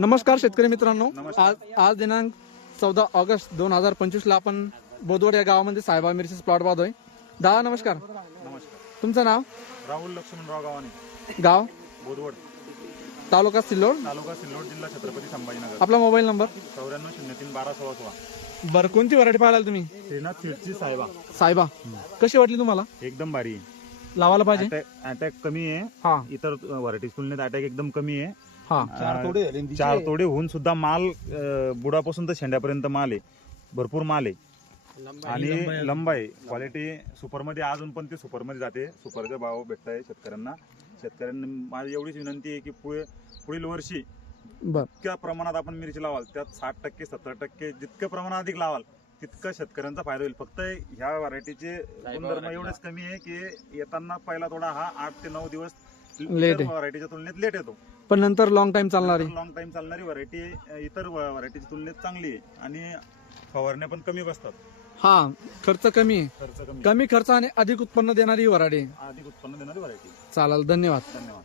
नमस्कार शेतकरी मित्रांनो, नमस्कार. आज दिनांक 14 ऑगस्ट 2025 ला आपण बोदवड या गावामध्ये साहेबा मिरचीचा प्लॉट पाहतोय. दादा नमस्कार, नमस्कार. तुमचं नाव? राहुल लक्ष्मणराव गावाने, गाव? बोदवड, तालुका सिल्लोड, तालुका सिल्लोड, जिल्हा छत्रपती संभाजीनगर. आपला मोबाईल नंबर? 9403121616. बरं, कोणती व्हरायटी पाहायला तुम्ही? श्रीनाथ सीड्सची साहेबा साहेबा कशी वाटली तुम्हाला? एकदम भारी. लावायला पाहिजे? अटॅक कमी आहे. हा इतर व्हरायटीज तुलनेत अटॅक एकदम कमी आहे. हा. चार तोडे होऊन सुद्धा माल बुडापासून तर शेंड्यापर्यंत माल आहे, भरपूर माल आहे आणि लंबाई क्वालिटी सुपर मध्ये अजून पण ते सुपर मध्ये जाते. सुपरचे भाव भेटताय शेतकऱ्यांना. माझी एवढीच विनंती आहे की पुढील वर्षी बर, जितक्या प्रमाणात आपण मिरची लावाल त्यात 60% 70% जितक्या प्रमाणात अधिक लावाल तितका शेतकऱ्यांचा फायदा होईल. फक्त ह्या व्हरायटीचे गुणधर्म एवढेच कमी आहे की येताना पहिला थोडा हा 8 ते 9 दिवस लेट आहे. व्हरायटीच्या तुलनेत लेट येतो, पण नंतर लॉंग टाइम चालणार आहे. लॉंग टाइम चालणारी व्हरायटी इतर व्हरायटीच्या तुलनेत चांगली आहे आणि फवारण्या पण कमी बसतात. हा, खर्च कमी आहे. खर्च कमी, कमी खर्च आणि अधिक उत्पन्न देणारी व्हरायटी. अधिक उत्पन्न देणारी व्हरायटी. चालेल, धन्यवाद. धन्यवाद.